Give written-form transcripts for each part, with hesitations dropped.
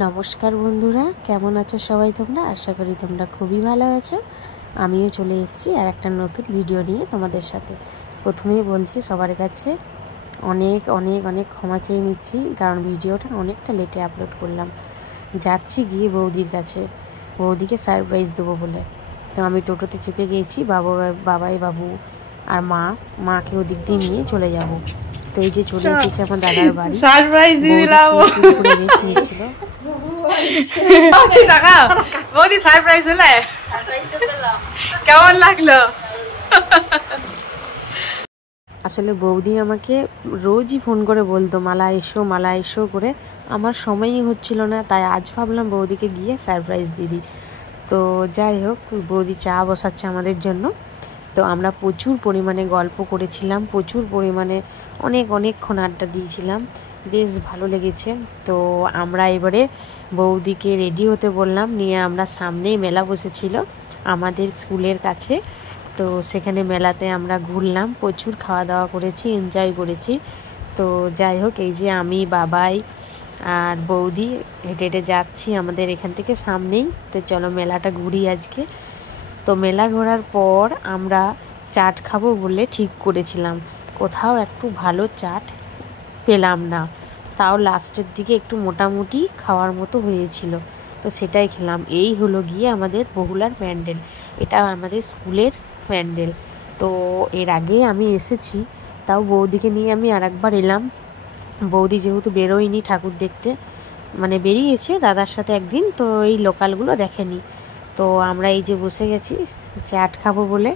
নমস্কার বন্ধুরা, কেমন আছো সবাই? তোমরা আশা করি তোমরা খুবই ভালো আছো। আমিও চলে এসেছি আর একটা নতুন ভিডিও নিয়ে তোমাদের সাথে। প্রথমেই বলছি সবার কাছে অনেক অনেক অনেক ক্ষমা চেয়ে নিচ্ছি, কারণ ভিডিওটা অনেকটা লেটে আপলোড করলাম। যাচ্ছি গিয়ে বৌদির কাছে, বৌদিকে সারপ্রাইজ দেবো বলে। তো আমি টোটোতে চেপে গিয়েছি, বাবাই বাবু আর মাকে ওদিক দিয়ে নিয়ে চলে যাব। তো এই যে চলে এসেছি আমার দাদার বাড়ি। সারপ্রাইজ দিলাম করে রেস্ট নিচ্ছিল। বৌদি সারপ্রাইজ হলে কেমন লাগলো? আসলে বৌদি আমাকে রোজই ফোন করে বলতো মালা এসো করে। আমার সময়ই হচ্ছিল না, তাই আজ ভাবলাম বৌদিকে গিয়ে সারপ্রাইজ দিই। তো যাই হোক, বৌদি চা বসাচ্ছে আমাদের জন্য। তো আমরা প্রচুর পরিমাণে গল্প করেছিলাম, প্রচুর পরিমাণে অনেকক্ষণ আড্ডা দিয়েছিলাম, বেশ ভালো লেগেছে। তো আমরা এবারে বৌদিকে রেডি হতে বললাম, নিয়ে আমরা সামনেই মেলা বসেছিল আমাদের স্কুলের কাছে। তো সেখানে মেলাতে আমরা ঘুরলাম, প্রচুর খাওয়া দাওয়া করেছি, এনজয় করেছি। তো যাই হোক, এই যে আমি, বাবাই আর বৌদি হেঁটে হেঁটে যাচ্ছি আমাদের এখান থেকে সামনেই। তো চলো মেলাটা ঘুরি আজকে। তো মেলা ঘোরার পর আমরা চাট খাবো বলে ঠিক করেছিলাম, কোথাও একটু ভালো চাট পেলাম না, তাও লাস্টের দিকে একটু মোটামুটি খাওয়ার মতো হয়েছিল। তো সেটাই খেলাম। এই হলো গিয়ে আমাদের বহুলার প্যান্ডেল, এটা আমাদের স্কুলের প্যান্ডেল। তো এর আগে আমি এসেছি, তাও বৌদিকে নিয়ে আমি আরেকবার এলাম। বৌদি যেহেতু বেরোয়নি ঠাকুর দেখতে, মানে বেরিয়েছে দাদার সাথে একদিন, তো এই লোকালগুলো দেখেনি। তো আমরা এই যে বসে গেছি চাট খাবো বলে।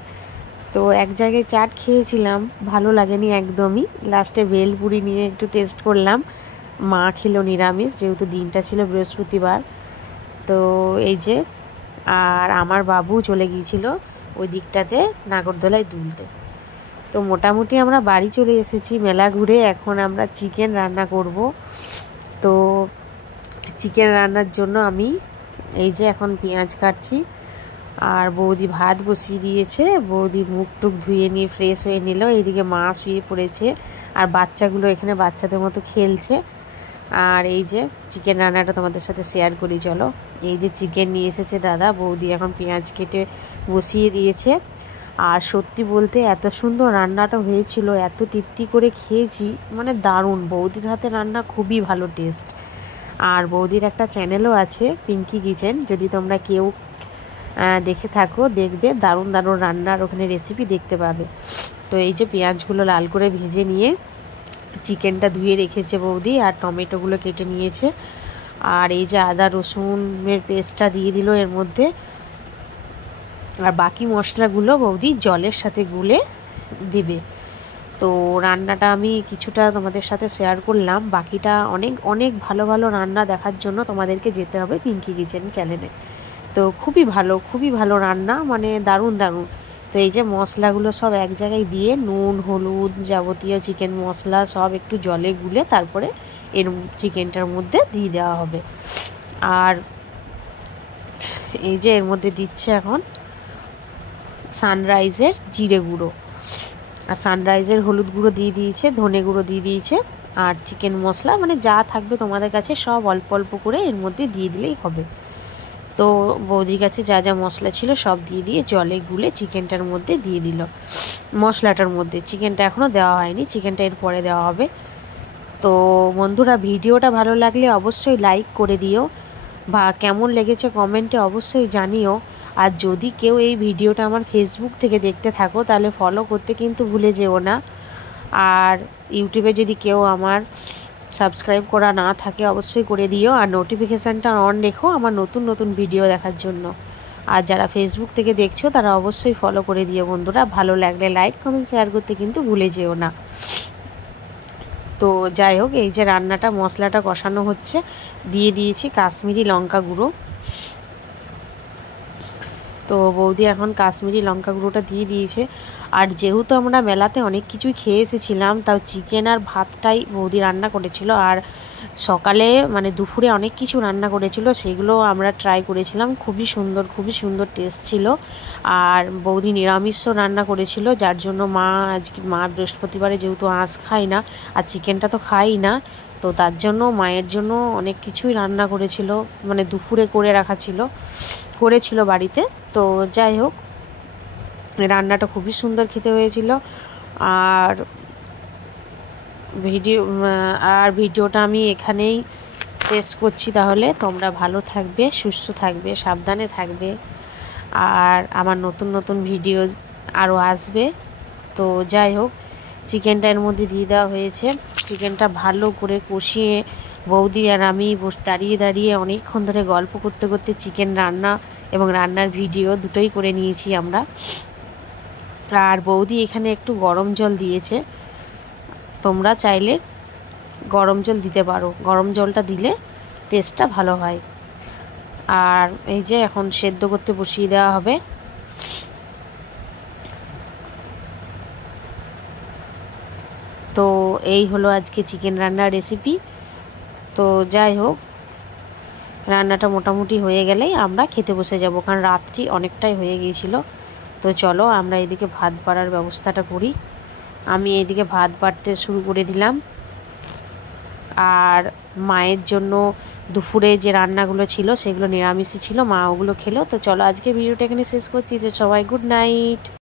তো এক জায়গায় চাট খেয়েছিলাম, ভালো লাগেনি একদমই। লাস্টে ভেলপুরি নিয়ে একটু টেস্ট করলাম। মা খেলো নিরামিষ, যেহেতু দিনটা ছিল বৃহস্পতিবার। তো এই যে, আর আমার বাবু চলে গিয়েছিল ওই দিকটাতে নাগরদোলায় দুলতে। তো মোটামুটি আমরা বাড়ি চলে এসেছি মেলা ঘুরে। এখন আমরা চিকেন রান্না করব। তো চিকেন রান্নার জন্য আমি এই যে এখন পেঁয়াজ কাটছি, আর বৌদি ভাত বসিয়ে দিয়েছে। বৌদি মুখ টুক ধুয়ে নিয়ে ফ্রেশ হয়ে নিল। এইদিকে মা শুয়ে পড়েছে, আর বাচ্চাগুলো এখানে বাচ্চাদের মতো খেলছে। আর এই যে চিকেন রান্নাটা তোমাদের সাথে শেয়ার করি চলো। এই যে চিকেন নিয়ে এসেছে দাদা, বৌদি এখন পেঁয়াজ কেটে বসিয়ে দিয়েছে। আর সত্যি বলতে এত সুন্দর রান্নাটা হয়েছিল, এত তৃপ্তি করে খেয়েছি, মানে দারুণ। বৌদির হাতে রান্না খুবই ভালো টেস্ট। আর বৌদির একটা চ্যানেলও আছে, পিঙ্কি কিচেন, যদি তোমরা কেউ দেখে থাকো দেখবে, দারুণ দারুণ রান্নার ওখানে রেসিপি দেখতে পাবে। তো এই যে পেঁয়াজগুলো লাল করে ভেজে নিয়ে চিকেনটা ধুয়ে রেখেছে বৌদি, আর টমেটোগুলো কেটে নিয়েছে। আর এই যে আদা রসুনের পেস্টটা দিয়ে দিল এর মধ্যে। আর বাকি মশলাগুলো বৌদি জলের সাথে গুলে দেবে। তো রান্নাটা আমি কিছুটা তোমাদের সাথে শেয়ার করলাম, বাকিটা অনেক অনেক ভালো ভালো রান্না দেখার জন্য তোমাদেরকে যেতে হবে পিঙ্কি কিচেন চ্যানেলে। তো খুবই ভালো রান্না, মানে দারুণ দারুণ। তো এই যে মশলাগুলো সব এক জায়গায় দিয়ে, নুন হলুদ যাবতীয় চিকেন মশলা সব একটু জলে গুলে তারপরে এর চিকেনটার মধ্যে দিয়ে দেওয়া হবে। আর এই যে এর মধ্যে দিচ্ছে এখন সানরাইজের জিরে গুঁড়ো, আর সানরাইজের হলুদ গুঁড়ো দিয়ে দিয়েছে, ধনে গুঁড়ো দিয়ে দিয়েছে, আর চিকেন মশলা মানে যা থাকবে তোমাদের কাছে সব অল্প অল্প করে এর মধ্যে দিয়ে দিলেই হবে। তো বৌদির কাছে যা যা মশলা ছিল সব দিয়ে দিয়ে জলে গুলে চিকেনটার মধ্যে দিয়ে দিল, মশলাটার মধ্যে। চিকেনটা এখনও দেওয়া হয়নি, চিকেনটা এর পরে দেওয়া হবে। তো বন্ধুরা, ভিডিওটা ভালো লাগলে অবশ্যই লাইক করে দিও, বা কেমন লেগেছে কমেন্টে অবশ্যই জানিও। আর যদি কেউ এই ভিডিওটা আমার ফেসবুক থেকে দেখতে থাকো তাহলে ফলো করতে কিন্তু ভুলে যেও না। আর ইউটিউবে যদি কেউ আমার সাবস্ক্রাইব করা না থাকে অবশ্যই করে দিও, আর নোটিফিকেশানটা অন রেখো আমার নতুন নতুন ভিডিও দেখার জন্য। আর যারা ফেসবুক থেকে দেখছো তারা অবশ্যই ফলো করে দিও বন্ধুরা। ভালো লাগলে লাইক কমেন্ট শেয়ার করতে কিন্তু ভুলে যেও না। তো যাই হোক, এই যে রান্নাটা মশলাটা কষানো হচ্ছে, দিয়ে দিয়েছি কাশ্মীরি লঙ্কা গুঁড়ো। তো বৌদি এখন কাশ্মীরি লঙ্কা গুঁড়োটা দিয়ে দিয়েছে। আর যেহেতু আমরা মেলাতে অনেক কিছুই খেয়ে এসেছিলাম, তাও চিকেন আর ভাতটাই বৌদি রান্না করেছিল। আর সকালে মানে দুপুরে অনেক কিছু রান্না করেছিল, সেগুলো আমরা ট্রাই করেছিলাম। খুবই সুন্দর টেস্ট ছিল। আর বৌদি নিরামিষও রান্না করেছিল, যার জন্য মা বৃহস্পতিবারে যেহেতু আঁশ খায় না আর চিকেনটা তো খাই না, তো তার জন্য মায়ের জন্য অনেক কিছুই রান্না করেছিল, মানে দুপুরে করে রাখা করেছিল বাড়িতে। তো যাই হোক, রান্নাটা খুবই সুন্দর খেতে হয়েছিল। আর ভিডিওটা আমি এখানেই শেষ করছি। তাহলে তোমরা ভালো থাকবে, সুস্থ থাকবে, সাবধানে থাকবে। আর আমার নতুন নতুন ভিডিও আরও আসবে। তো যাই হোক, চিকেনটা এর মধ্যে দিয়ে দেওয়া হয়েছে। চিকেনটা ভালো করে কষিয়ে বৌদি আর আমি দাঁড়িয়ে দাঁড়িয়ে অনেকক্ষণ ধরে গল্প করতে করতে চিকেন রান্না এবং রান্নার ভিডিও দুটোই করে নিয়েছি আমরা। আর বৌদি এখানে একটু গরম জল দিয়েছে, তোমরা চাইলে গরম জল দিতে পারো, গরম জলটা দিলে টেস্টটা ভালো হয়। আর এই যে এখন সেদ্ধ করতে বসিয়ে দেওয়া হবে। তো এই হলো আজকে চিকেন রান্নার রেসিপি। তো যাই হোক, রান্নাটা মোটামুটি হয়ে গেলেই আমরা খেতে বসে যাব, কারণ রাত্রি অনেকটাই হয়ে গিয়েছিল। তো চলো আমরা এদিকে ভাত বাড়ার ব্যবস্থাটা করি। আমি এদিকে ভাত বাড়তে শুরু করে দিলাম। আর মায়ের জন্য দুপুরে যে রান্নাগুলো ছিল সেগুলো নিরামিষই ছিল, মা ওগুলো খেলো। তো চলো আজকে ভিডিওটা এখানে শেষ করছি। তো সবাই গুড নাইট।